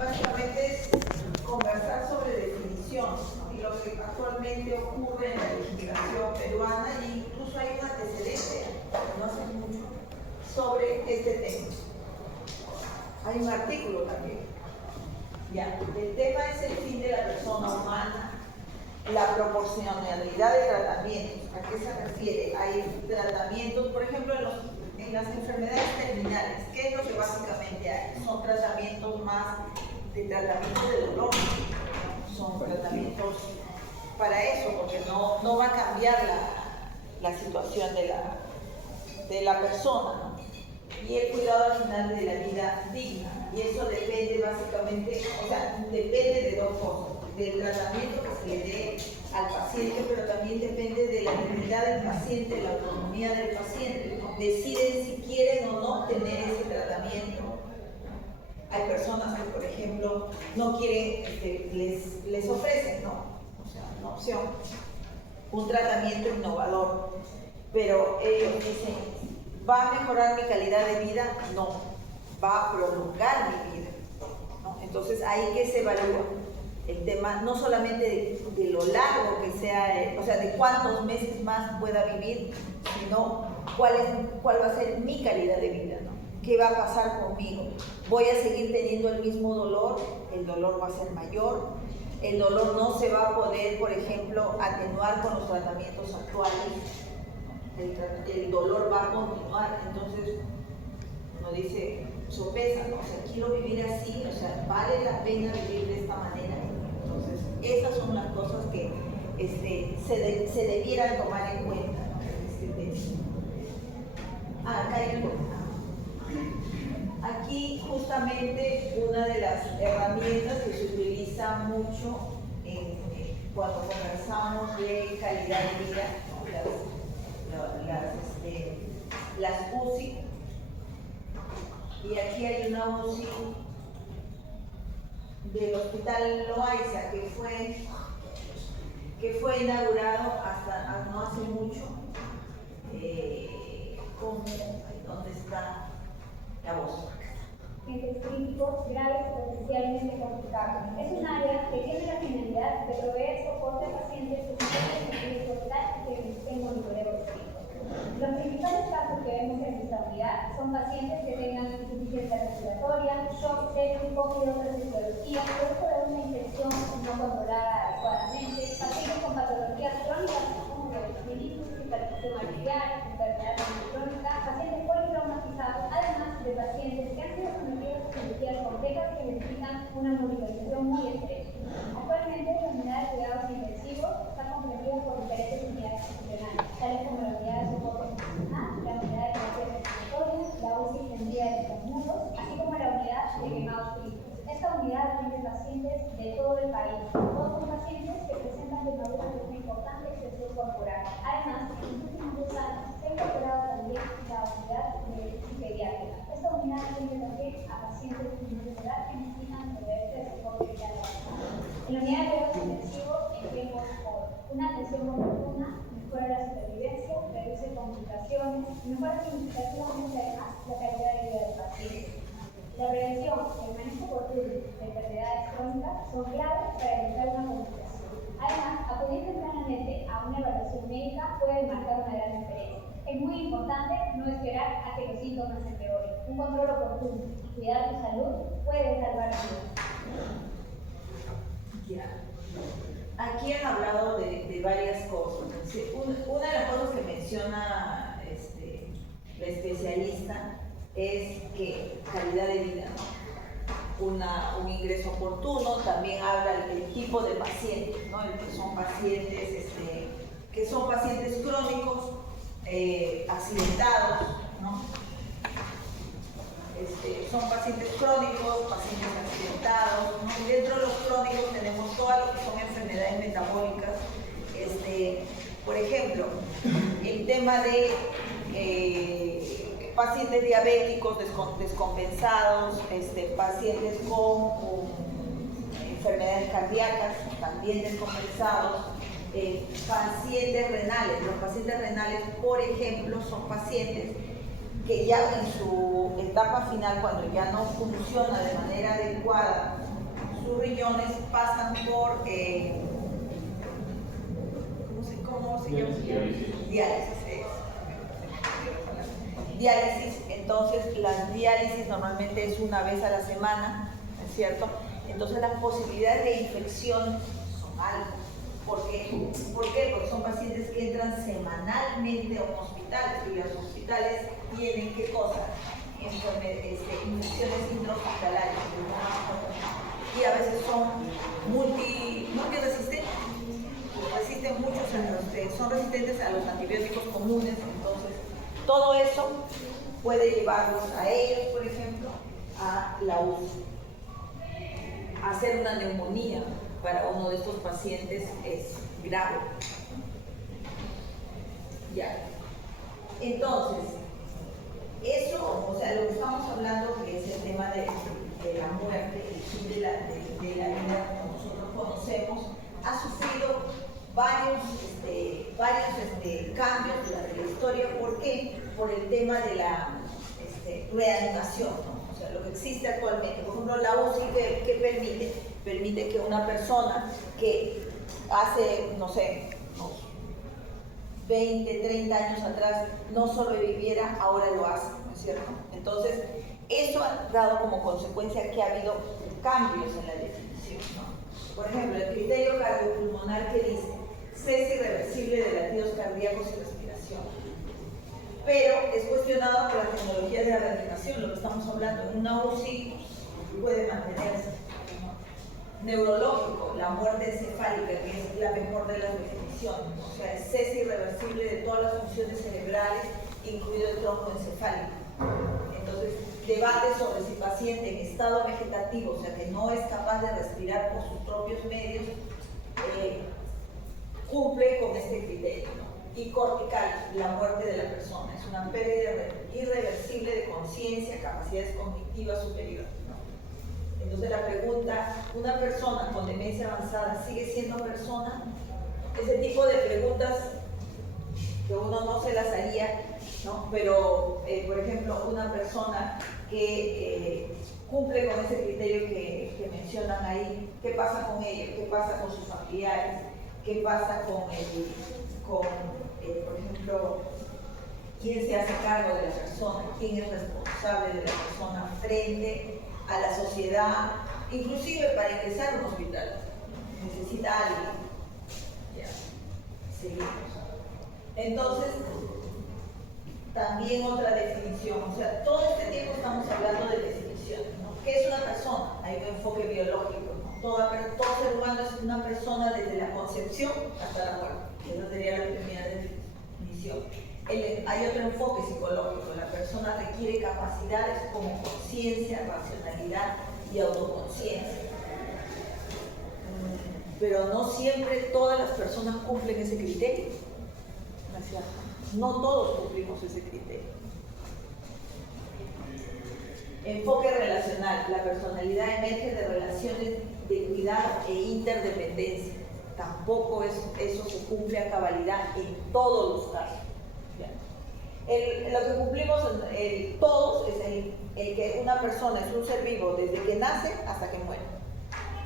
básicamente es conversar sobre definición, ¿no? Y lo que actualmente ocurre en la legislación peruana, e incluso hay un antecedente, no hace mucho, sobre este tema. Hay un artículo también. Ya, el tema es el fin de la persona humana, la proporcionalidad de tratamientos. ¿A qué se refiere? Hay tratamientos, por ejemplo, en las enfermedades terminales. ¿Qué es lo que básicamente hay? Son tratamientos más de tratamiento de dolor. Son tratamientos para eso, porque no va a cambiar la situación de la persona, ¿no? Y el cuidado al final de la vida digna. Y eso depende básicamente, o sea, depende de dos cosas: del tratamiento que se le dé al paciente, pero también depende de la dignidad del paciente, de la autonomía del paciente, ¿no? Deciden si quieren o no tener ese tratamiento. Hay personas que, por ejemplo, no quieren, les ofrecen, ¿no? O sea, una opción, un tratamiento innovador, pero ellos dicen: ¿va a mejorar mi calidad de vida? No, va a prolongar mi vida, ¿no? Entonces, ahí que se evalúa el tema, no solamente de lo largo que sea, o sea, de cuántos meses más pueda vivir, sino cuál va a ser mi calidad de vida, ¿no? ¿Qué va a pasar conmigo? ¿Voy a seguir teniendo el mismo dolor? El dolor va a ser mayor. El dolor no se va a poder, por ejemplo, atenuar con los tratamientos actuales. El dolor va a continuar. Entonces, uno dice, sopesa, ¿no? O sea, quiero vivir así, o sea, vale la pena vivir de esta manera. Entonces, esas son las cosas que se debieran tomar en cuenta, ¿no? Acá hay aquí justamente una de las herramientas que se utiliza mucho cuando conversamos de calidad de vida, ¿no? Las UCI. Y aquí hay una UCI del Hospital Loaiza que fue inaugurado hasta no hace mucho, ¿dónde está la voz? Críticos graves potencialmente complicados. Es un área que tiene la finalidad de proveer soporte a pacientes que sufren de total y que necesiten monitoreo estricto. Los principales casos que vemos en esta unidad son pacientes que tengan insuficiencia respiratoria, shock séptico y otras etiologías, producto de una infección no controlada adecuadamente, pacientes con patologías crónicas como diabetes, hipertensión arterial, enfermedad crónica, pacientes politraumatizados, además de pacientes que han sido sometidos a cirugías complejas que necesitan una monitorización muy estrecha. Actualmente, la unidad de cuidados intensivos está comprendida por diferentes unidades institucionales, tales como la unidad de soporte funcional, la unidad de terapia respiratoria, la UCI extendida de Transmuros, así como la unidad de quemados críticos. Esta unidad atiende pacientes de todo el país. Todos son pacientes que presentan quemaduras de una importante expresión corporal. Además, en los últimos 2 años se ha incorporado también la unidad de pediátrica. Esta unidad atiende también a pacientes menores de edad que necesitan proveerse de soporte vital. En la unidad de cuidados intensivos tenemos una atención oportuna, mejora la supervivencia, reduce complicaciones y mejora significativamente además la calidad de vida del paciente. La prevención y el manejo oportuno de enfermedades crónicas son claves para evitar una complicación. Además, acudir tempranamente a una evaluación médica puede marcar una gran diferencia. Es muy importante no esperar a que los síntomas empeoren. Un control oportuno y cuidar tu salud puede salvar vidas. Ya. Aquí han hablado de varias cosas. Una de las cosas que menciona la especialista es que calidad de vida, ¿no? Un ingreso oportuno. También habla del tipo de pacientes, ¿no? Que son pacientes crónicos, accidentados, ¿no? Son pacientes crónicos, pacientes accidentados, ¿no? Dentro de los crónicos tenemos todas lo que son enfermedades metabólicas. Por ejemplo, el tema de pacientes diabéticos descompensados, pacientes con enfermedades cardíacas también descompensados, pacientes renales. Los pacientes renales, por ejemplo, son pacientes que ya en su etapa final, cuando ya no funciona de manera adecuada sus riñones pasan por, ¿cómo se llama? Diálisis. Diálisis, entonces las diálisis normalmente es una vez a la semana, ¿es cierto? Entonces las posibilidades de infección son altas. ¿Por qué? Porque son pacientes que entran semanalmente a un hospital y los hospitales tienen ¿qué cosa? Infecciones intrahospitalarias y a veces son multiresistentes, resisten muchos, son resistentes a los antibióticos comunes, entonces todo eso puede llevarlos a ellos, por ejemplo, a la UCI. Hacer una neumonía para uno de estos pacientes es grave. Ya. Entonces, eso, o sea, lo que estamos hablando, que es el tema de la muerte, el fin de la vida como nosotros conocemos, ha sufrido varios cambios durante la historia. ¿Por qué? Por el tema de la reanimación, ¿no? O sea, lo que existe actualmente. Por ejemplo, la UCI, ¿qué permite? Permite que una persona que hace, no sé, 20, 30 años atrás no sobreviviera, ahora lo hace, ¿no es cierto? Entonces, eso ha dado como consecuencia que ha habido cambios en la definición, ¿no? Por ejemplo, el criterio cardiopulmonar que dice cese irreversible de latidos cardíacos y respiración, pero es cuestionado por la tecnología de la reanimación, lo que estamos hablando. En una UCI puede mantenerse, ¿no? Neurológico, la muerte encefálica, que es la mejor de las definiciones, o sea, el cese irreversible de todas las funciones cerebrales, incluido el tronco encefálico. Entonces, debate sobre si paciente en estado vegetativo, o sea, que no es capaz de respirar por sus propios medios, cumple con este criterio, ¿no? Y cortical, la muerte de la persona, es una pérdida irreversible de conciencia, capacidades cognitivas superiores, ¿no? Entonces la pregunta, ¿una persona con demencia avanzada sigue siendo persona? Ese tipo de preguntas que uno no se las haría, ¿no? Pero, por ejemplo, una persona que cumple con ese criterio que mencionan ahí, ¿qué pasa con ellos? ¿Qué pasa con sus familiares? ¿Qué pasa por ejemplo, quién se hace cargo de la persona? ¿Quién es responsable de la persona frente a la sociedad? Inclusive para ingresar a un hospital, necesita a alguien. Ya, seguimos. Entonces, también otra definición, o sea, todo este tiempo estamos hablando de definiciones, ¿no? ¿Qué es una persona? Hay un enfoque biológico, ¿no? Todo ser humano es una persona desde la concepción hasta la muerte. Esa sería la primera definición. Hay otro enfoque psicológico. La persona requiere capacidades como conciencia, racionalidad y autoconciencia. Pero no siempre todas las personas cumplen ese criterio. Gracias. No todos cumplimos ese criterio. Enfoque relacional. La personalidad emerge de relaciones de cuidado e interdependencia. Tampoco eso se cumple a cabalidad en todos los casos. Lo que cumplimos todos es el que una persona es un ser vivo desde que nace hasta que muere.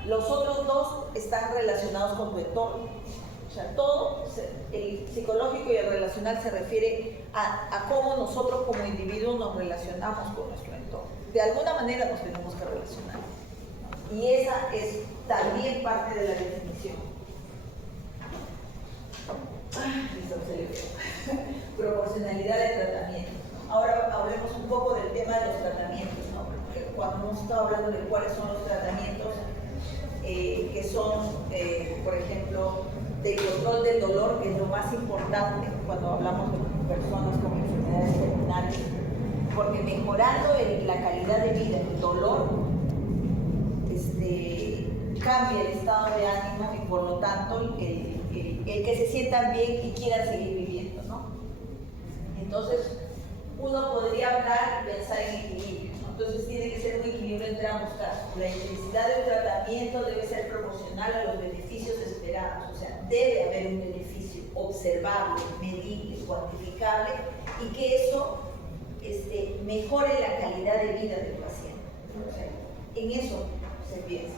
Los otros dos están relacionados con tu entorno. O sea, todo, el psicológico y el relacional se refiere a cómo nosotros como individuos nos relacionamos con nuestro entorno. De alguna manera nos tenemos que relacionar. Y esa es también parte de la definición. Proporcionalidad de tratamientos. Ahora hablemos un poco del tema de los tratamientos, ¿no? Porque cuando hemos estado hablando de cuáles son los tratamientos, que son, por ejemplo, del control del dolor, que es lo más importante cuando hablamos de personas con enfermedades terminales, porque mejorando la calidad de vida, el dolor, cambia el estado de ánimo y por lo tanto el que se sientan bien y quieran seguir viviendo, ¿no? Entonces, uno podría hablar y pensar en equilibrio, ¿no? Entonces tiene que ser un equilibrio entre ambos casos. La intensidad del tratamiento debe ser proporcional a los beneficios esperados, o sea, debe haber un beneficio observable, medible, cuantificable y que eso mejore la calidad de vida del paciente. O sea, en eso se piensa.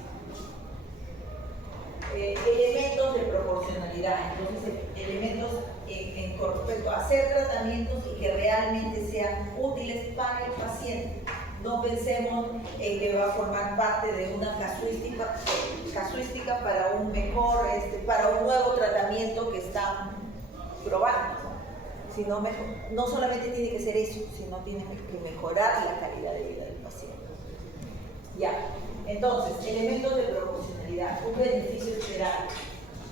Entonces, elementos con respecto a hacer tratamientos y que realmente sean útiles para el paciente. No pensemos en que va a formar parte de una casuística para un mejor, para un nuevo tratamiento que están probando, ¿no? Sino no solamente tiene que ser eso, sino tiene que mejorar la calidad de vida del paciente. Ya, entonces, elementos de proporcionalidad, un beneficio esperado.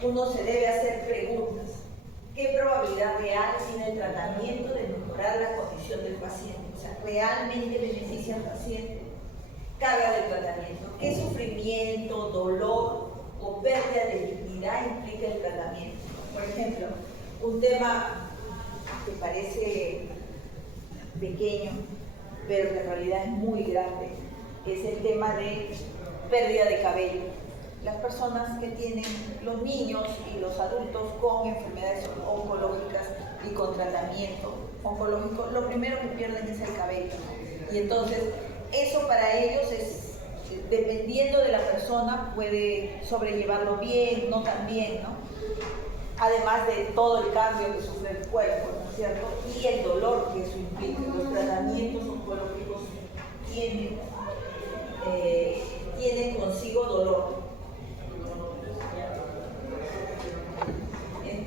Uno se debe hacer preguntas. ¿Qué probabilidad real tiene el tratamiento de mejorar la condición del paciente? O sea, ¿realmente beneficia al paciente? Carga del tratamiento. ¿Qué sufrimiento, dolor o pérdida de dignidad implica el tratamiento? Por ejemplo, un tema que parece pequeño, pero que en realidad es muy grande, es el tema de pérdida de cabello. Las personas que tienen, los niños y los adultos con enfermedades oncológicas y con tratamiento oncológico, lo primero que pierden es el cabello. Y entonces, eso para ellos es, dependiendo de la persona, puede sobrellevarlo bien, no tan bien, ¿no? Además de todo el cambio que sufre el cuerpo, ¿no es cierto? Y el dolor que eso implica. Los tratamientos oncológicos tienen consigo dolor.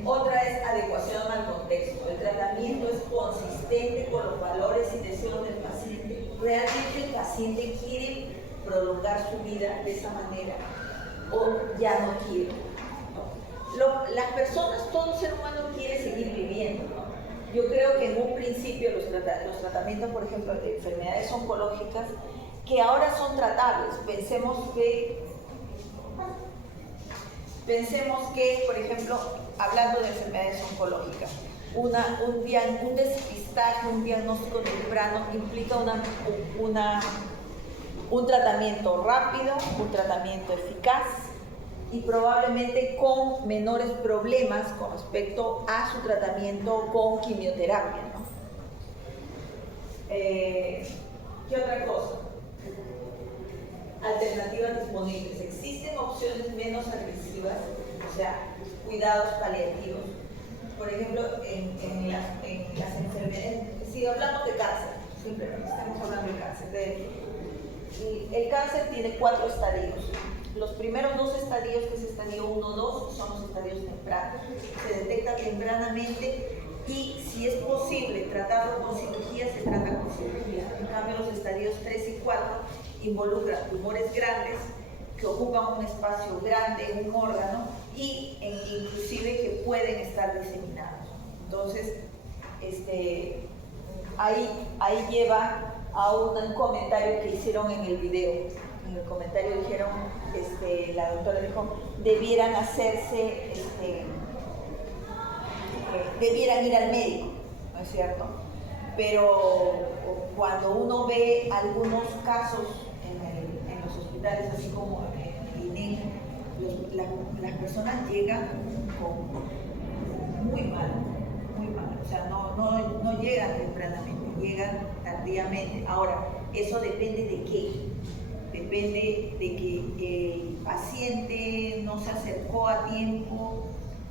Otra es adecuación al contexto. El tratamiento es consistente con los valores y deseos del paciente. ¿Realmente el paciente quiere prolongar su vida de esa manera o ya no quiere? Las personas, todo ser humano quiere seguir viviendo, ¿no? Yo creo que en un principio los tratamientos, por ejemplo, de enfermedades oncológicas, que ahora son tratables, pensemos que, por ejemplo, hablando de enfermedades oncológicas, un despistaje, un diagnóstico temprano implica un tratamiento rápido, un tratamiento eficaz y probablemente con menores problemas con respecto a su tratamiento con quimioterapia, ¿no? ¿Qué otra cosa? Alternativas disponibles. Existen opciones menos agresivas, o sea, cuidados paliativos. Por ejemplo, en las enfermedades, si hablamos de cáncer, simplemente estamos hablando de cáncer. El cáncer tiene 4 estadios. Los primeros 2 estadios, que es estadio 1 2, son los estadios tempranos. Se detecta tempranamente y si es posible tratarlo con cirugía, se trata con cirugía. En cambio, los estadios 3 y 4 involucran tumores grandes que ocupan un espacio grande, un órgano, y inclusive que pueden estar diseminados. Entonces, ahí lleva a un comentario que hicieron en el video. En el comentario dijeron, la doctora dijo, debieran ir al médico, ¿no es cierto? Pero cuando uno ve algunos casos en los hospitales, así como en el INEM, las personas llegan muy mal, o sea, no llegan tempranamente, llegan tardíamente. Ahora, eso depende de qué. Depende de que el paciente no se acercó a tiempo,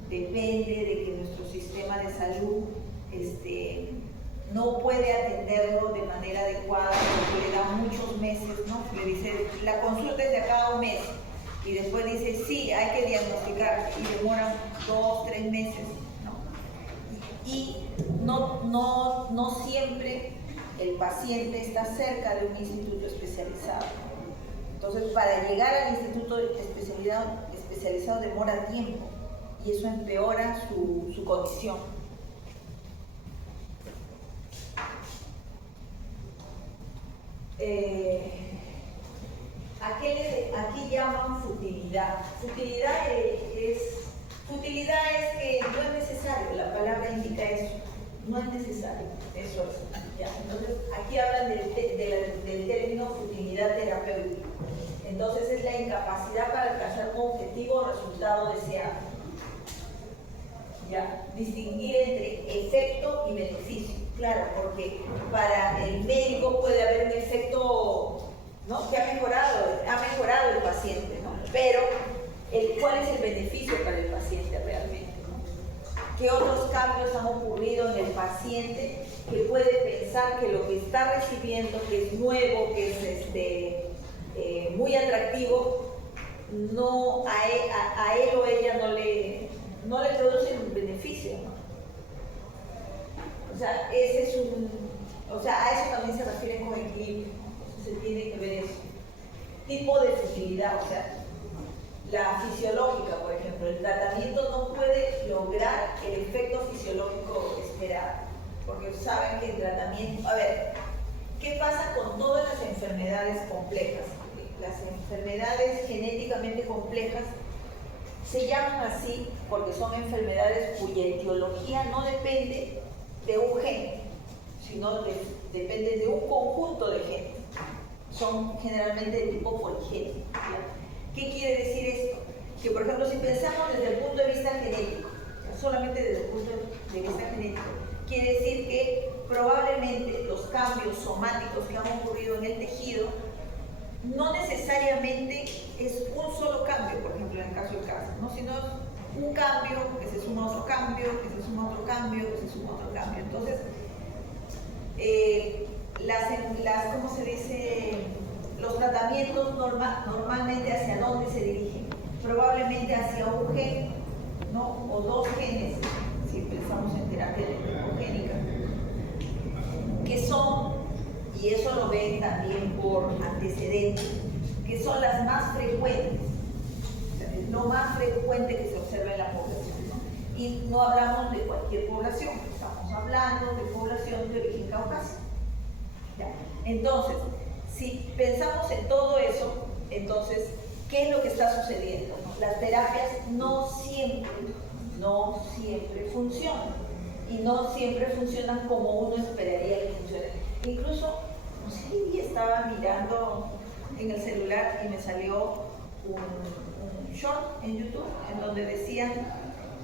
depende de que nuestro sistema de salud no puede atenderlo de manera adecuada, porque le da muchos meses, ¿no? Le dice, la consulta es de acá a un mes, y después dice, sí, hay que diagnosticar, y demora 2, 3 meses, ¿no? Y no siempre el paciente está cerca de un instituto especializado. Entonces, para llegar al instituto especializado demora tiempo, y eso empeora su condición. ¿A qué llaman futilidad? Futilidad es que no es necesario, la palabra indica eso, no es necesario, eso es. ¿Ya? Entonces, aquí hablan del término futilidad terapéutica. Entonces, es la incapacidad para alcanzar un objetivo o resultado deseado. ¿Ya? Distinguir entre efecto y beneficio. Claro, porque para el médico puede haber un efecto, ¿no?, que ha mejorado el paciente, ¿no? Pero ¿cuál es el beneficio para el paciente realmente, ¿no? han ocurrido en el paciente que puede pensar que lo que está recibiendo, que es nuevo, que es muy atractivo, no, a él o ella no le produce un beneficio, ¿no? O sea, a eso también se refiere con equilibrio. Se tiene que ver eso. Tipo de fertilidad, o sea, la fisiológica, por ejemplo, el tratamiento no puede lograr el efecto fisiológico esperado, porque saben que el tratamiento, a ver, ¿qué pasa con todas las enfermedades complejas? Las enfermedades genéticamente complejas se llaman así porque son enfermedades cuya etiología no depende de un gen, sino depende de un conjunto de genes. Son generalmente de tipo poligénico. ¿Qué quiere decir esto? Que, por ejemplo, si pensamos desde el punto de vista genético, solamente desde el punto de vista genético, quiere decir que probablemente los cambios somáticos que han ocurrido en el tejido no necesariamente es un solo cambio, por ejemplo, en el caso del cáncer, ¿no? Sino un cambio que se suma a otro cambio, que se suma a otro cambio, que se suma a otro cambio. Entonces, ¿cómo se dice? Los tratamientos normalmente ¿hacia dónde se dirigen? Probablemente hacia un gen, ¿no? O dos genes, si pensamos en terapia electrogénica, que son, y eso lo ven también por antecedentes, que son las más frecuentes, lo más frecuente que se observa en la población, ¿no? Y no hablamos de cualquier población, estamos hablando de población de origen caucásico. ¿Ya? Entonces, si pensamos en todo eso, entonces, ¿qué es lo que está sucediendo? Las terapias no siempre funcionan, y no siempre funcionan como uno esperaría que funcionen. Incluso, no sé, un día estaba mirando en el celular y me salió un short en YouTube en donde decían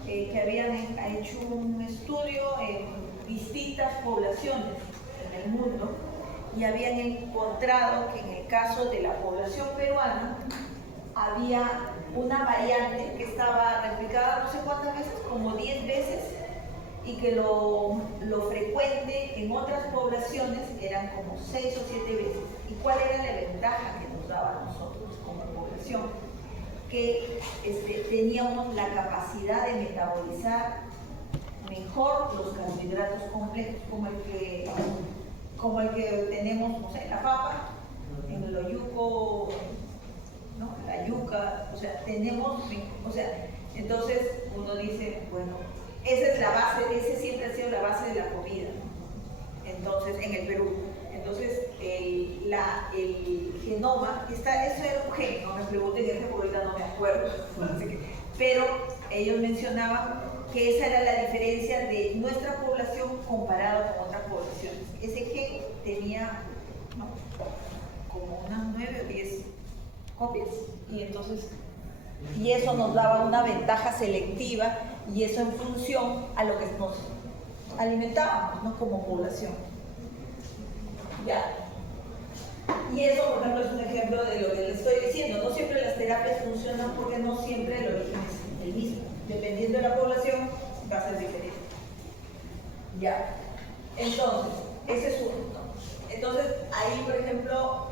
que habían hecho un estudio en distintas poblaciones en el mundo y habían encontrado que en el caso de la población peruana había una variante que estaba replicada no sé cuántas veces, como 10 veces, y que lo frecuente en otras poblaciones eran como 6 o 7 veces. ¿Y cuál era la ventaja que nos daba a nosotros como población? Que teníamos la capacidad de metabolizar mejor los carbohidratos complejos, como el que tenemos, no sé, en la papa, en el oyuco, ¿no? La yuca, o sea, entonces uno dice, bueno, esa es la base, ese siempre ha sido la base de la comida, ¿no? Entonces, en el Perú. Entonces, el genoma, eso era un gen, no me pregunten ese porque ahorita no me acuerdo, pero ellos mencionaban que esa era la diferencia de nuestra población comparada con otras poblaciones. Ese gen tenía, ¿no?, como unas 9 o 10 copias, y eso nos daba una ventaja selectiva, y eso en función a lo que nos alimentábamos, ¿no?, como población. Ya. Y eso, por ejemplo, es un ejemplo de lo que les estoy diciendo. No siempre las terapias funcionan porque no siempre el origen es el mismo. Dependiendo de la población, va a ser diferente. Ya. Entonces, ese es uno, ¿no? Entonces, ahí, por ejemplo,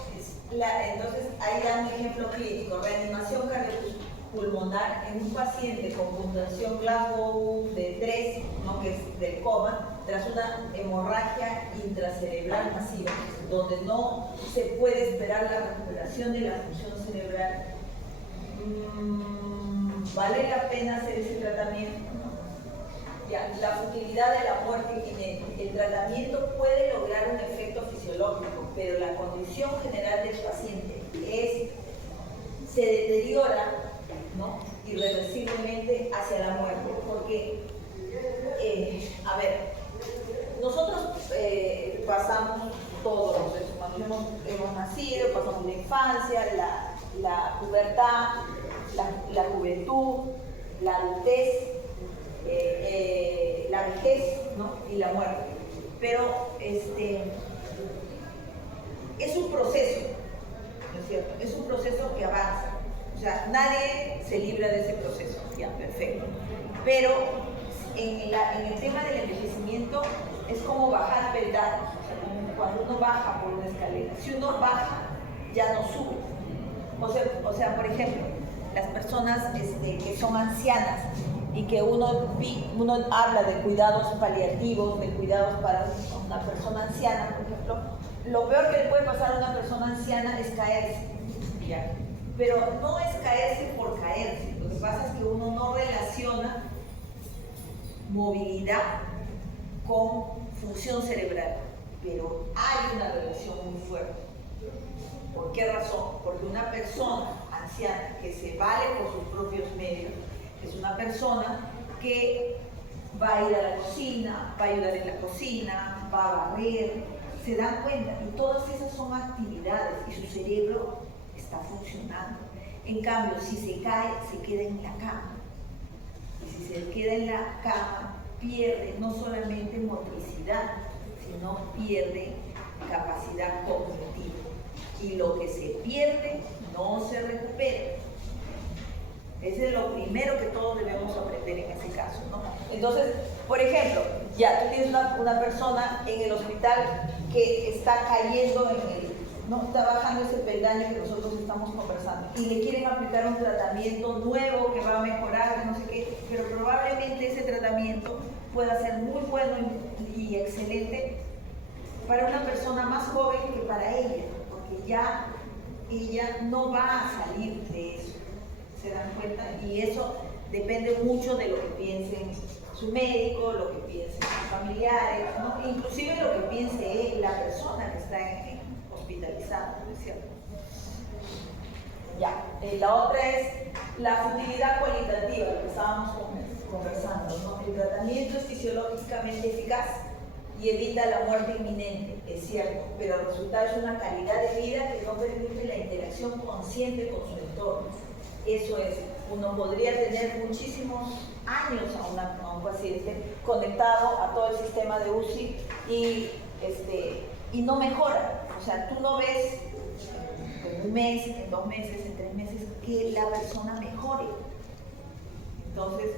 ahí dan un ejemplo clínico: reanimación cardiopulmonar en un paciente con puntuación Glasgow de 3, ¿no?, que es del coma, tras una hemorragia intracerebral masiva, donde no se puede esperar la recuperación de la función cerebral. ¿Vale la pena hacer ese tratamiento? Ya, la futilidad de la muerte genética. El tratamiento puede lograr un efecto fisiológico, pero la condición general del paciente se deteriora, ¿no?, irreversiblemente hacia la muerte, porque, a ver, nosotros pasamos todos los seres humanos, hemos nacido, pasamos la infancia, la pubertad, la juventud, la adultez, la vejez, ¿no?, y la muerte. Pero es un proceso, ¿no es cierto? Es un proceso que avanza. O sea, nadie se libra de ese proceso, ya, perfecto. Pero en el tema del envejecimiento es como bajar peldaños. O sea, cuando uno baja por una escalera, si uno baja, ya no sube. O sea, por ejemplo, las personas que son ancianas y que uno habla de cuidados paliativos, de cuidados para una persona anciana, por ejemplo, lo peor que le puede pasar a una persona anciana es caerse. ¿Ya? Pero no es caerse por caerse. Lo que pasa es que uno no relaciona movilidad con función cerebral, pero hay una relación muy fuerte. ¿Por qué razón? Porque una persona anciana que se vale por sus propios medios es una persona que va a ir a la cocina, va a ayudar en la cocina, va a barrer, se dan cuenta, y todas esas son actividades y su cerebro está funcionando. En cambio, si se cae, se queda en la cama. Y si se queda en la cama, pierde no solamente motricidad, sino pierde capacidad cognitiva. Y lo que se pierde no se recupera. Ese es lo primero que todos debemos aprender en ese caso, ¿no? Entonces, por ejemplo, ya tú tienes una persona en el hospital que está cayendo no está bajando ese peldaño que nosotros estamos conversando y le quieren aplicar un tratamiento nuevo que va a mejorar, no sé qué, pero probablemente ese tratamiento pueda ser muy bueno y excelente para una persona más joven que para ella, porque ya ella no va a salir de eso. ¿Se dan cuenta? Y eso depende mucho de lo que piensen su médico, lo que piensen sus familiares, ¿no? Inclusive lo que piense la persona que está hospitalizada, ¿no es cierto? Ya, la otra es la futilidad cualitativa, lo que estábamos conversando, ¿no? El tratamiento es fisiológicamente eficaz y evita la muerte inminente, es cierto, pero el resultado es una calidad de vida que no permite la interacción consciente con su entorno. Eso es, uno podría tener muchísimos años a un paciente conectado a todo el sistema de UCI y no mejora. O sea, tú no ves en un mes, en 2 meses, en 3 meses que la persona mejore. Entonces,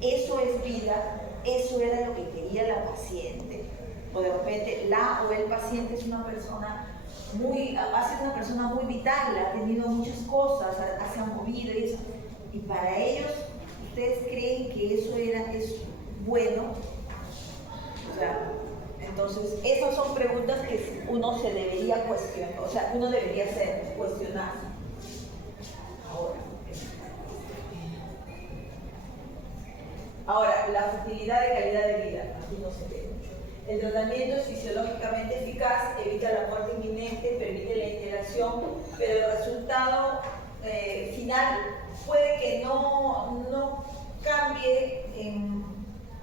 eso es vida, eso era lo que quería la paciente. O de repente la o el paciente es una persona ha sido una persona muy vital, ha tenido muchas cosas, se ha movido y eso. Y para ellos, ¿ustedes creen que eso es bueno? O sea, entonces, esas son preguntas que uno se debería cuestionar, o sea, uno debería cuestionar. Ahora, la futilidad de calidad de vida, aquí no se ve mucho. El tratamiento es fisiológicamente eficaz, evita la muerte inminente, permite la interacción, pero el resultado final puede que no cambie en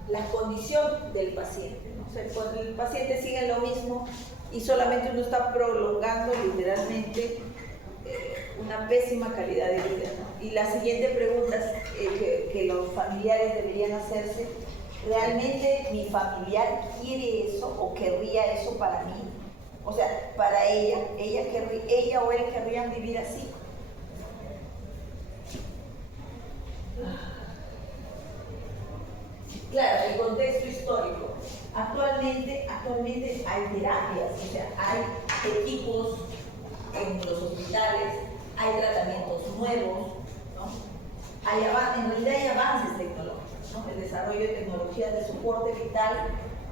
la condición del paciente, ¿no? O sea, cuando el paciente sigue en lo mismo y solamente uno está prolongando literalmente una pésima calidad de vida, ¿no? Y la siguiente pregunta que los familiares deberían hacerse: ¿realmente mi familiar quiere eso o querría eso para mí? O sea, para ella o él querrían vivir así. Claro, el contexto histórico. Actualmente hay terapias, o sea, hay equipos en los hospitales, hay tratamientos nuevos, ¿no? En realidad hay avances tecnológicos, ¿no? El desarrollo de tecnologías de soporte vital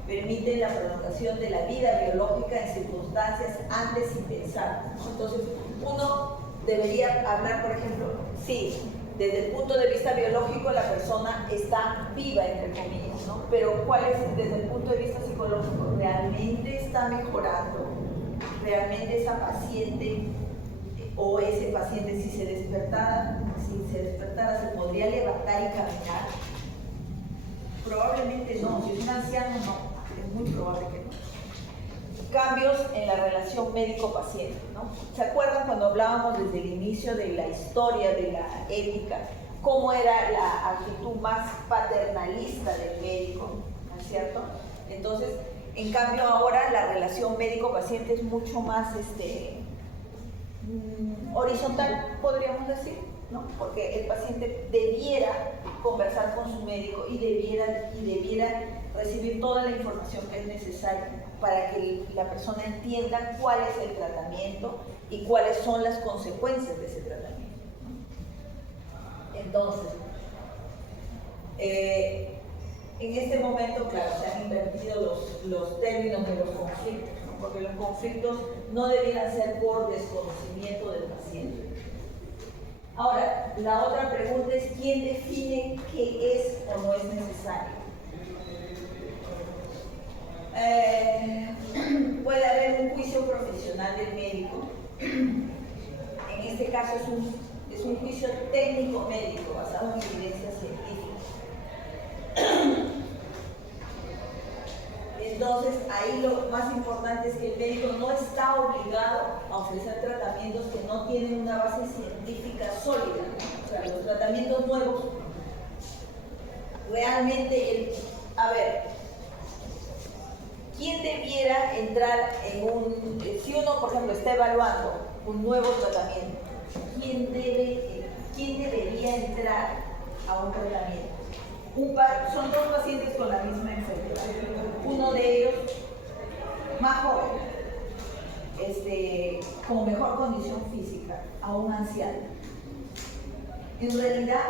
permite la prolongación de la vida biológica en circunstancias antes impensadas, ¿no? Entonces, uno debería hablar, por ejemplo, sí, desde el punto de vista biológico la persona está viva, entre comillas, ¿no? Pero ¿cuál es desde el punto de vista psicológico? ¿Realmente está mejorando? ¿Realmente esa paciente o ese paciente, si se despertara, se podría levantar y caminar? Probablemente no. Si es un anciano, no. Es muy probable que no. Cambios en la relación médico-paciente, ¿no? ¿Se acuerdan cuando hablábamos desde el inicio de la historia de la ética, cómo era la actitud más paternalista del médico, ¿no es cierto? Entonces, en cambio ahora la relación médico-paciente es mucho más horizontal, podríamos decir. ¿no? Porque el paciente debiera conversar con su médico y debiera recibir toda la información que es necesaria para que la persona entienda cuál es el tratamiento y cuáles son las consecuencias de ese tratamiento. Entonces, en este momento, claro, se han invertido los términos de los conflictos, ¿no? Porque los conflictos no debieran ser por desconocimiento del paciente. Ahora, la otra pregunta es: ¿quién define qué es o no es necesario? Puede haber un juicio profesional del médico. En este caso es un juicio técnico médico basado en evidencia científica. Entonces, ahí lo más importante es que el médico no está obligado a ofrecer tratamientos que no tienen una base científica sólida. O sea, los tratamientos nuevos, realmente, ¿quién debiera entrar en si uno, por ejemplo, está evaluando un nuevo tratamiento, ¿quién debería entrar a un tratamiento? Son dos pacientes con la misma enfermedad. Uno de ellos, más joven, con mejor condición física, a un anciano. En realidad,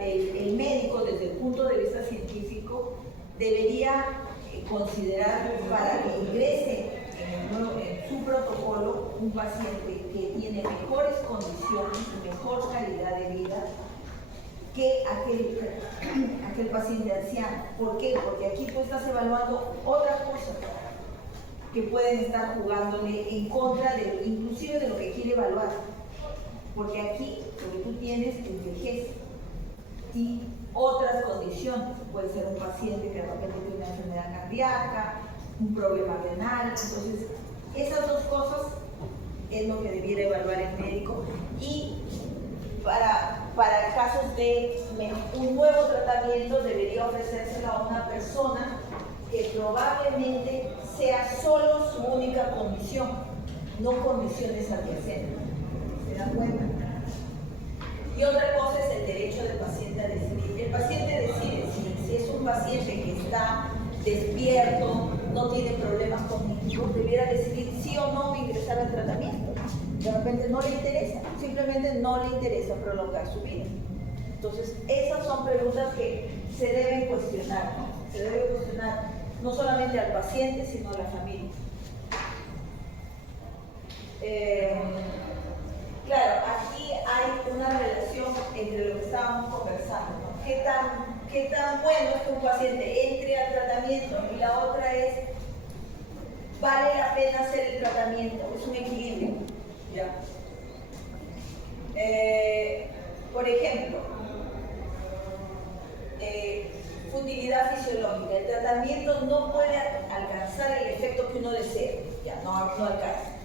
el médico, desde el punto de vista científico, debería considerar para que ingrese en su protocolo un paciente que tiene mejores condiciones y mejor calidad de vida que aquel paciente anciano. ¿Por qué? Porque aquí tú estás evaluando otras cosas que pueden estar jugándole en contra inclusive de lo que quiere evaluar. Porque aquí lo que tú tienes es vejez y otras condiciones. Puede ser un paciente que de repente tiene una enfermedad cardíaca, un problema renal. Entonces, esas dos cosas es lo que debiera evaluar el médico. Y para casos de un nuevo tratamiento debería ofrecérselo a una persona que probablemente sea solo su única condición, no condiciones adyacentes. ¿Se dan cuenta? Y otra cosa es el derecho del paciente a decidir. El paciente decide si es un paciente que está despierto, no tiene problemas cognitivos, debiera decidir sí o no ingresar al tratamiento. De repente no le interesa, simplemente no le interesa prolongar su vida. Entonces, esas son preguntas que se deben cuestionar, ¿no? Se debe cuestionar no solamente al paciente, sino a la familia. Claro, aquí hay una relación entre lo que estábamos conversando, ¿no? ¿Qué tan bueno es que un paciente entre al tratamiento? Y la otra es, ¿vale la pena hacer el tratamiento? Es un equilibrio, ¿ya? Por ejemplo, futilidad fisiológica. El tratamiento no puede alcanzar el efecto que uno desea, ya no alcanza.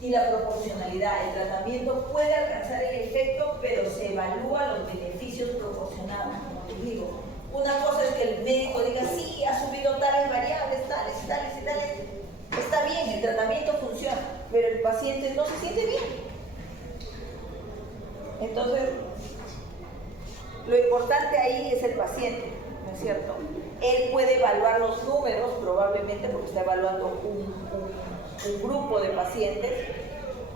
Y la proporcionalidad, el tratamiento puede alcanzar el efecto, pero se evalúa los beneficios proporcionados, como te digo. Una cosa es que el médico diga, sí, ha subido tales variables, tales y tales y tales. Está bien, el tratamiento funciona, pero el paciente no se siente bien. Entonces, lo importante ahí es el paciente, ¿no es cierto? Él puede evaluar los números, probablemente, porque está evaluando un grupo de pacientes,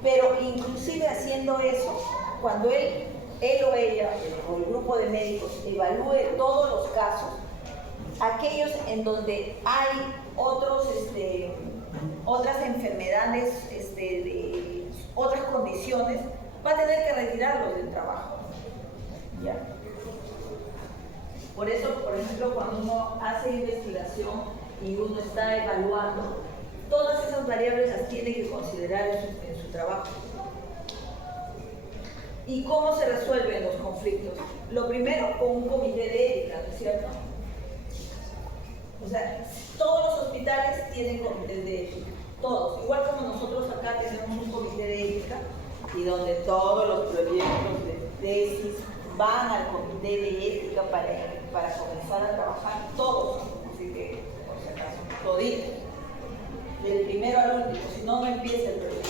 pero inclusive haciendo eso, cuando él o ella, o el grupo de médicos, evalúe todos los casos, aquellos en donde hay otras enfermedades, otras condiciones, va a tener que retirarlos del trabajo. ¿Ya? Por eso, por ejemplo, cuando uno hace investigación y uno está evaluando, todas esas variables las tiene que considerar en su trabajo. ¿Y cómo se resuelven los conflictos? Lo primero, con un comité de ética, ¿no es cierto? O sea, todos los hospitales tienen comités de ética, todos. Igual como nosotros acá tenemos un comité de ética y donde todos los proyectos de tesis van al comité de ética para comenzar a trabajar, todos. Así que, por si acaso, toditos. Del primero al último, si no, no empieza el proyecto.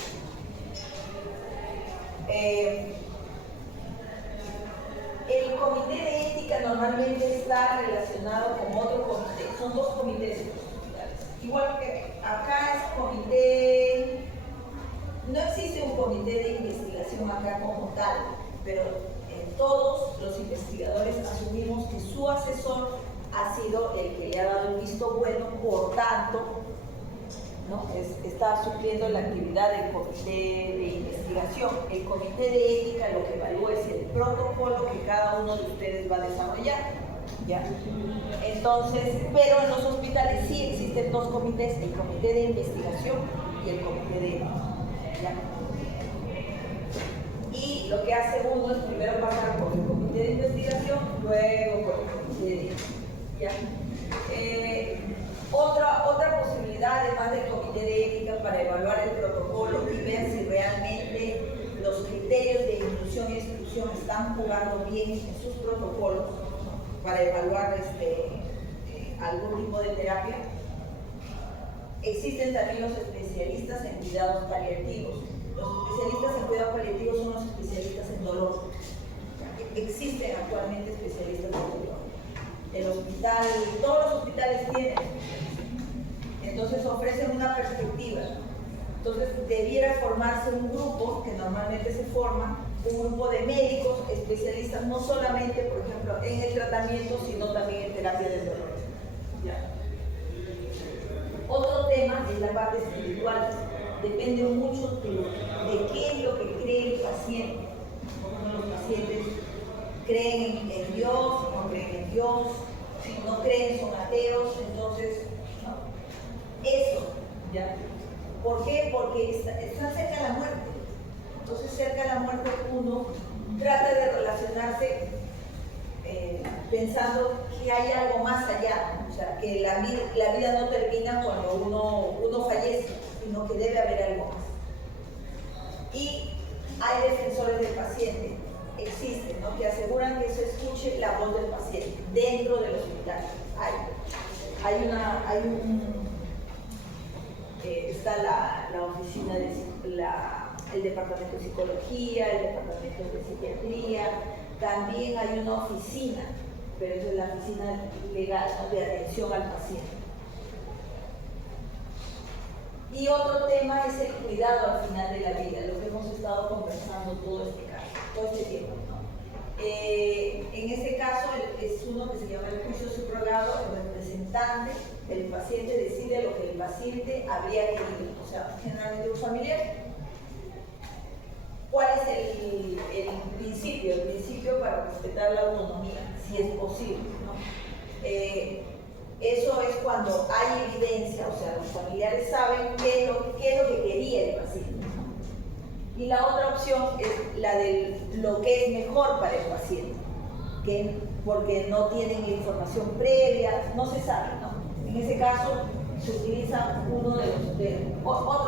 normalmente está relacionado con otro comité, son dos comités hospitales. Igual que acá es comité, no existe un comité de investigación acá como tal, pero todos los investigadores asumimos que su asesor ha sido el que le ha dado el visto bueno, por tanto, ¿no? Está supliendo la actividad del comité de investigación. El comité de ética lo que evalúa es el protocolo que cada uno de ustedes va a desarrollar, ¿ya? Entonces, pero en los hospitales sí existen dos comités, el comité de investigación y el comité de ética, ¿ya? Y lo que hace uno es primero pasar por el comité de investigación, luego por el comité de ética, ¿ya? Otra posibilidad, además del comité de ética, para evaluar el protocolo y ver si realmente los criterios de inclusión y exclusión están jugando bien en sus protocolos para evaluar algún tipo de terapia. Existen también los especialistas en cuidados paliativos. Los especialistas en cuidados paliativos son los especialistas en dolor. Existen actualmente especialistas en dolor. El hospital, todos los hospitales tienen. Entonces ofrecen una perspectiva. Entonces debiera formarse un grupo, que normalmente se forma, un grupo de médicos especialistas, no solamente, por ejemplo, en el tratamiento, sino también en terapia del dolor. ¿Ya? Otro tema es la parte espiritual. Depende mucho de qué es lo que cree el paciente. Los pacientes creen en Dios, no creen en Dios, si no creen son ateos, entonces, ¿no? Eso, ¿ya? ¿Por qué? Porque está cerca de la muerte. Entonces, cerca de la muerte uno trata de relacionarse pensando que hay algo más allá, o sea, que la vida no termina cuando uno fallece, sino que debe haber algo más. Y hay defensores del paciente, existen, ¿no?, que aseguran que se escuche la voz del paciente dentro del hospital. Está la oficina el departamento de psicología, el departamento de psiquiatría, también hay una oficina, pero esa es la oficina legal, ¿no?, de atención al paciente. Y otro tema es el cuidado al final de la vida, lo que hemos estado conversando todo este tiempo, ¿no? En este caso es uno que se llama el juicio subrogado. El representante del paciente decide lo que el paciente habría querido, o sea, generalmente un familiar. ¿Cuál es el principio? El principio para respetar la autonomía, si es posible, ¿no? Eso es cuando hay evidencia, o sea, los familiares saben qué es lo que quería el paciente. Y la otra opción es la de lo que es mejor para el paciente, porque no tienen la información previa, no se sabe, ¿no? En ese caso se utiliza otro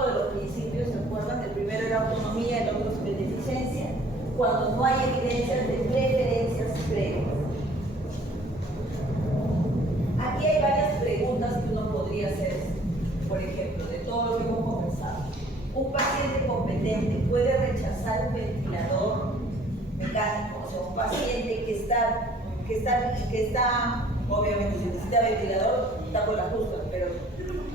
de los principios, ¿se acuerdan? El primero era autonomía, el otro es beneficencia, cuando no hay evidencias de preferencias previas. Aquí hay varias preguntas que uno podría hacer, por ejemplo, de todo lo que hemos conversado. ¿Un paciente competente puede rechazar un ventilador mecánico? O sea, un paciente que está obviamente, si necesita ventilador, está con la justa, pero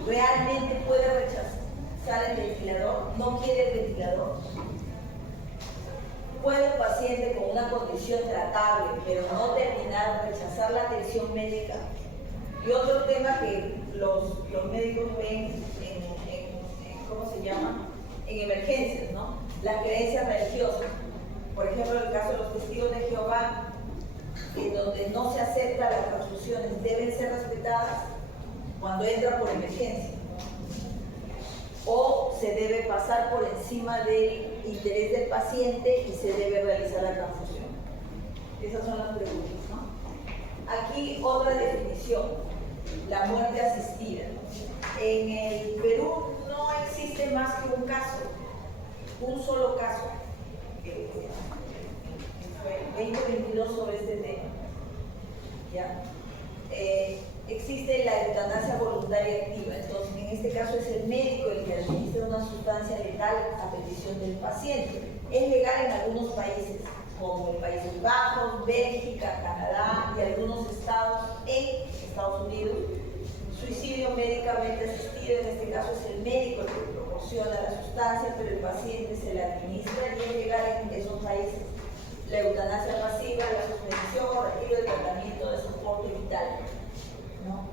realmente puede rechazar el ventilador, no quiere el ventilador. ¿Puede un paciente con una condición tratable, pero no terminar, rechazar la atención médica? Y otro tema que los médicos ven ¿cómo se llama?, en emergencias, ¿no? Las creencias religiosas. Por ejemplo, en el caso de los testigos de Jehová, en donde no se aceptan las transfusiones, deben ser respetadas cuando entra por emergencia. O se debe pasar por encima del interés del paciente y se debe realizar la transfusión. Esas son las preguntas, ¿no? Aquí otra definición, la muerte asistida. En el Perú no existe más que un caso, un solo caso, que fue 2022 sobre este tema. ¿Ya? Existe la eutanasia voluntaria activa, entonces en este caso es el médico el que administra una sustancia letal a petición del paciente. Es legal en algunos países, como en Países Bajos, Bélgica, Canadá y algunos terapéuticamente asistida, en este caso es el médico el que proporciona la sustancia, pero el paciente se la administra y es legal en esos países la eutanasia pasiva, la suspensión o retiro de tratamiento de soporte vital, ¿no?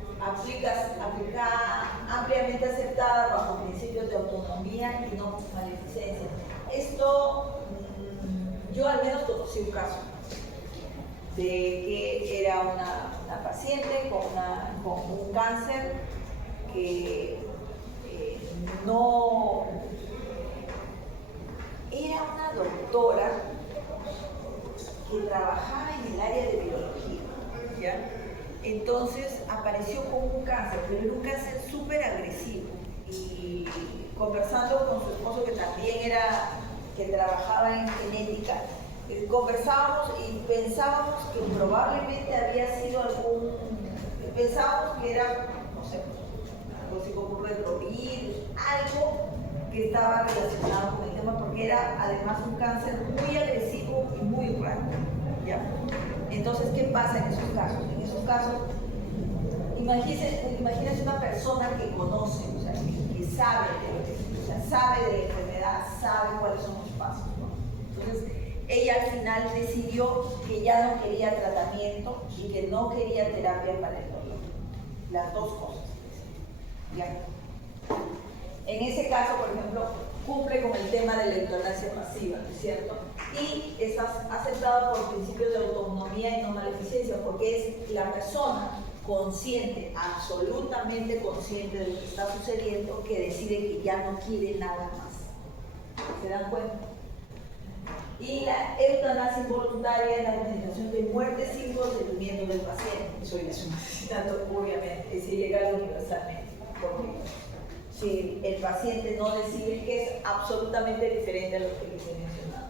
Ampliamente aceptada bajo principios de autonomía y no maleficencia. Esto, yo al menos conocí un caso de que era una paciente con un cáncer que no era una doctora que trabajaba en el área de biología, ¿ya? Entonces apareció con un cáncer, pero era un cáncer súper agresivo. Y conversando con su esposo, que trabajaba en genética, conversábamos y pensábamos que probablemente había sido pensábamos que era, no sé, algo psicovirus, algo que estaba relacionado con el tema, porque era además un cáncer muy agresivo y muy raro, ¿ya? Entonces, ¿qué pasa en esos casos? En esos casos, imagínense una persona que conoce, o sea, que sabe de lo que, o sea, sabe de la enfermedad, sabe cuáles son los pasos, ¿no? Entonces, ella al final decidió que ya no quería tratamiento y que no quería terapia para el dolor. Las dos cosas, ¿ya? En ese caso, por ejemplo, cumple con el tema de la eutanasia pasiva, ¿no es cierto? Y está aceptada por principios de autonomía y no maleficencia, porque es la persona consciente, absolutamente consciente de lo que está sucediendo, que decide que ya no quiere nada más. ¿Se dan cuenta? Y la eutanasia involuntaria es la administración de muerte sin consentimiento del paciente. Eso ya es un asesinato, obviamente, es ilegal universalmente. Porque si el paciente no decide, que es absolutamente diferente a lo que les he mencionado.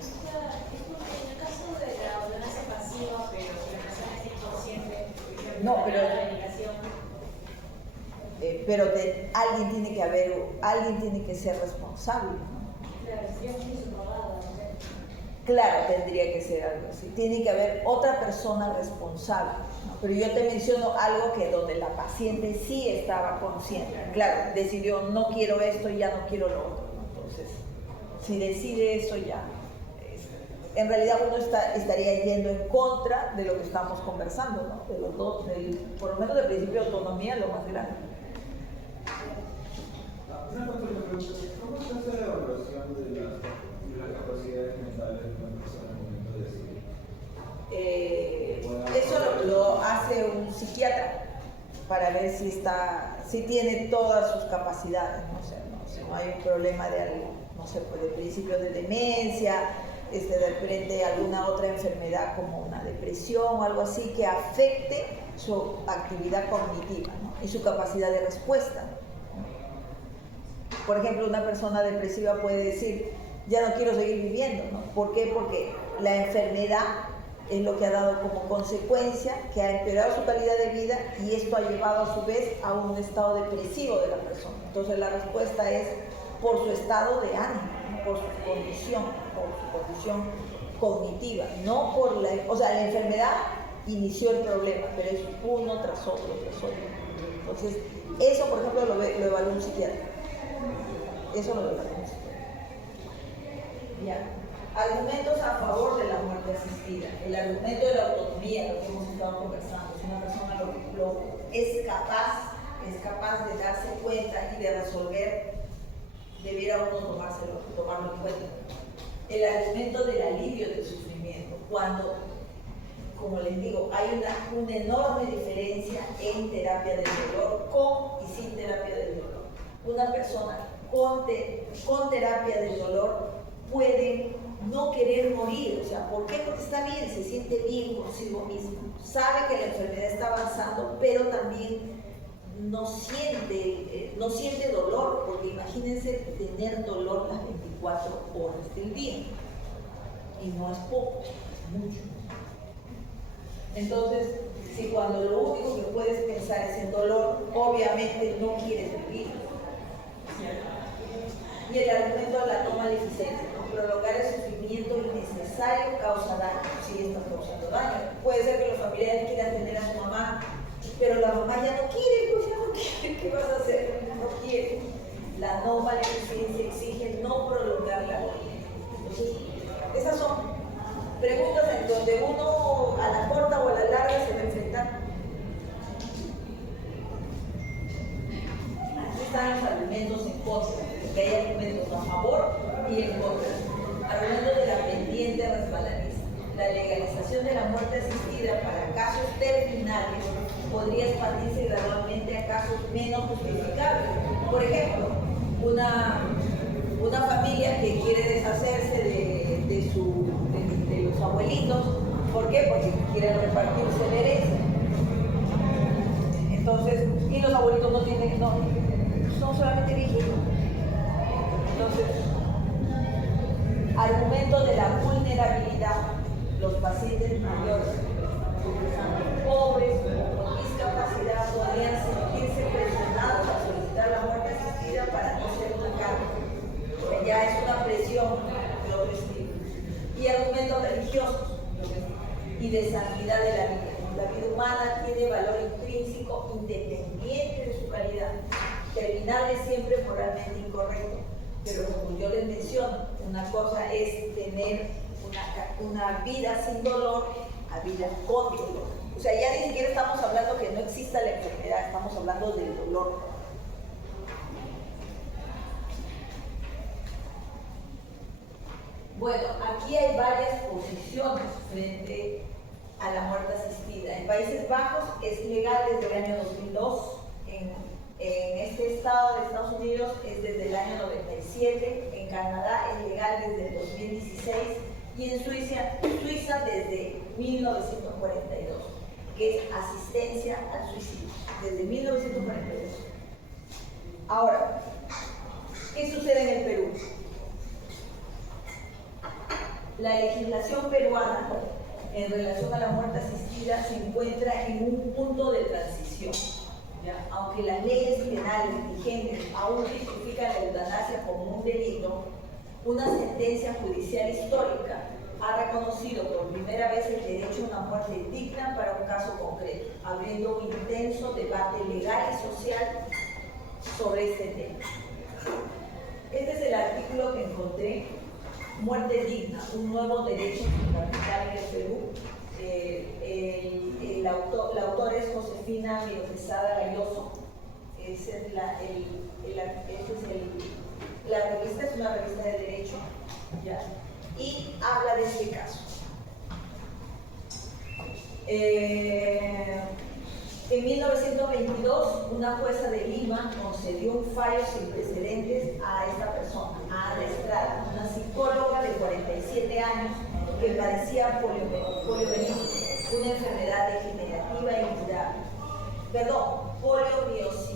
En el caso de la eutanasia pasiva, pero si la persona es inconsciente, no, pero la medicación. Pero alguien tiene que ser responsable, ¿no? Claro, yo soy subrogada, ¿no? Claro, tendría que ser algo así. Tiene que haber otra persona responsable, ¿no? Pero yo te menciono algo que donde la paciente sí estaba consciente. Claro, decidió no quiero esto y ya no quiero lo otro, ¿no? Entonces, si decide eso ya, en realidad uno estaría yendo en contra de lo que estamos conversando, ¿no? De los dos, por lo menos del principio de autonomía, lo más grande. Una pregunta, ¿cómo se hace la evaluación de las capacidades mentales de una persona al momento de decidir? Eso lo hace un psiquiatra para ver si tiene todas sus capacidades, no hay un problema de algo, no sé, pues de principio de demencia, de frente a alguna otra enfermedad como una depresión o algo así que afecte su actividad cognitiva, ¿no? Y su capacidad de respuesta. Por ejemplo, una persona depresiva puede decir, ya no quiero seguir viviendo, ¿no? ¿Por qué? Porque la enfermedad es lo que ha dado como consecuencia que ha empeorado su calidad de vida y esto ha llevado a su vez a un estado depresivo de la persona. Entonces la respuesta es por su estado de ánimo, ¿no? Por su condición cognitiva, no por la enfermedad inició el problema, pero es uno tras otro. Entonces, eso por ejemplo lo evalúa un psiquiatra. Eso lo evalúa un psiquiatra. Ya. Argumentos a favor de la muerte asistida. El argumento de la autonomía, lo que hemos estado conversando, si una persona es capaz de darse cuenta y de resolver, debiera uno tomarlo en cuenta. El argumento del alivio del sufrimiento, cuando, como les digo, hay una enorme diferencia en terapia del dolor con y sin terapia del dolor. Una persona con terapia del dolor puede no querer morir, o sea, ¿por qué? Porque está bien, se siente bien consigo mismo, sabe que la enfermedad está avanzando, pero también no siente dolor, porque imagínense tener dolor las 24 horas del día, y no es poco, es mucho. Entonces, si cuando lo único que puedes pensar es en dolor, obviamente no quieres vivir. Y el argumento de la no maleficencia, ¿no? Prolongar el sufrimiento innecesario causa daño, sí está causando daño. Puede ser que los familiares quieran tener a su mamá Pero la mamá ya no quiere, pues ya no quiere, ¿qué vas a hacer? No quiere. La no maleficencia exige no prolongar la vida. Entonces, esas son preguntas en donde uno a la corta o a la larga se va a enfrentar. Aquí están los argumentos en contra, porque hay argumentos a favor y en contra. Argumentos de la pendiente resbaladiza. La legalización de la muerte asistida para casos terminales podría expandirse gradualmente a casos menos justificables. Por ejemplo, una familia que quiere deshacerse de los abuelitos. ¿Por qué? Porque quieren repartirse la herencia. Entonces, y los abuelitos son solamente viejitos. Entonces, argumento de la vulnerabilidad. Los pacientes mayores, pobres o con discapacidad podrían sentirse presionados a solicitar la muerte asistida para no ser una carga, porque ya es una presión lo prescribe. Y argumentos religiosos y de santidad de la vida. La vida humana tiene valor intrínseco independiente de su calidad. Terminable es siempre moralmente incorrecto, pero como yo les menciono, una cosa es tener una vida sin dolor a vida con dolor. O sea, ya ni siquiera estamos hablando que no exista la enfermedad, estamos hablando del dolor. Bueno, aquí hay varias posiciones frente a la muerte asistida. En Países Bajos es legal desde el año 2002. En este estado de Estados Unidos es desde el año 97. En Canadá es legal desde el 2016. Y en Suiza desde 1942, que es asistencia al suicidio, desde 1942. Ahora, ¿qué sucede en el Perú? La legislación peruana en relación a la muerte asistida se encuentra en un punto de transición. ¿Ya? Aunque las leyes penales vigentes aún tipifican la eutanasia como un delito, una sentencia judicial histórica ha reconocido por primera vez el derecho a una muerte digna para un caso concreto, abriendo un intenso debate legal y social sobre este tema. Este es el artículo que encontré, Muerte digna, un nuevo derecho fundamental en el Perú. La autora es Josefina Quesada Galloso. La revista es una revista de derecho, ¿ya? Y habla de este caso. En 1922, una jueza de Lima concedió un fallo sin precedentes a esta persona, a Ana Estrada, una psicóloga de 47 años que padecía poliomielitis, una enfermedad degenerativa e incurable. Perdón, poliomielitis,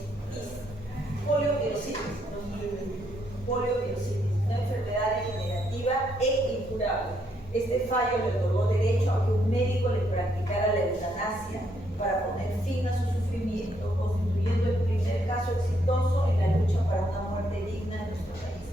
una enfermedad degenerativa e incurable. Este fallo le otorgó derecho a que un médico le practicara la eutanasia para poner fin a su sufrimiento, constituyendo el primer caso exitoso en la lucha para una muerte digna en nuestro país.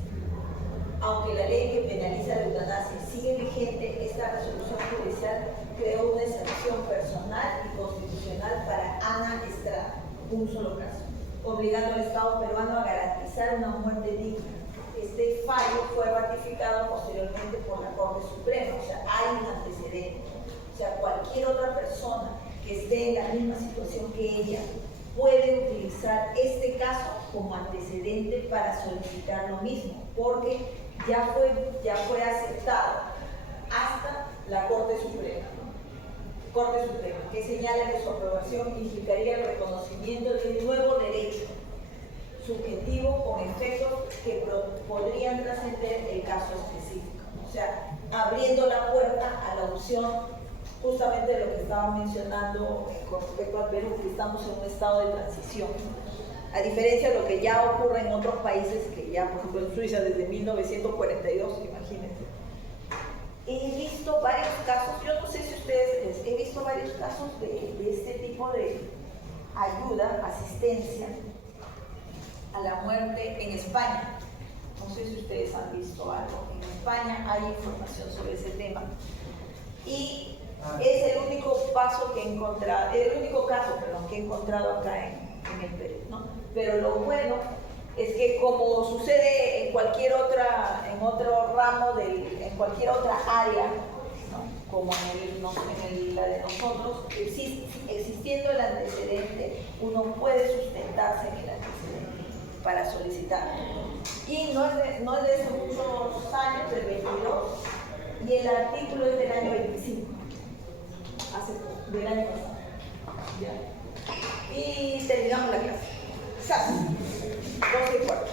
Aunque la ley que penaliza la eutanasia sigue vigente, esta resolución judicial creó una excepción personal y constitucional para Ana Estrada, un solo caso, obligando al Estado peruano a garantizar una muerte digna. Este fallo fue ratificado posteriormente por la Corte Suprema, o sea, hay un antecedente. O sea, cualquier otra persona que esté en la misma situación que ella puede utilizar este caso como antecedente para solicitar lo mismo, porque ya fue aceptado hasta la Corte Suprema. Corte Suprema, que señala que su aprobación implicaría el reconocimiento de un nuevo derecho subjetivo con efectos que podrían trascender el caso específico. O sea, abriendo la puerta a la opción justamente de lo que estaba mencionando con respecto al Perú, que estamos en un estado de transición. A diferencia de lo que ya ocurre en otros países, que ya, por ejemplo, en Suiza desde 1942, imagínense. He visto varios casos, yo no sé si ustedes, he visto varios casos de este tipo de ayuda, asistencia a la muerte en España. No sé si ustedes han visto algo. En España hay información sobre ese tema. Y es el único caso que he encontrado, el único caso, perdón, que he encontrado acá en el Perú, ¿no? Pero lo bueno es que como sucede en cualquier otra, en otro ramo, en cualquier otra área, ¿no? Como en la de nosotros, existiendo el antecedente, uno puede sustentarse en el antecedente para solicitar. Y no es de hace muchos años, del 22, y el artículo es del año 25, del año pasado. ¿Ya? Y terminamos la clase. ¡Sas! 12:15.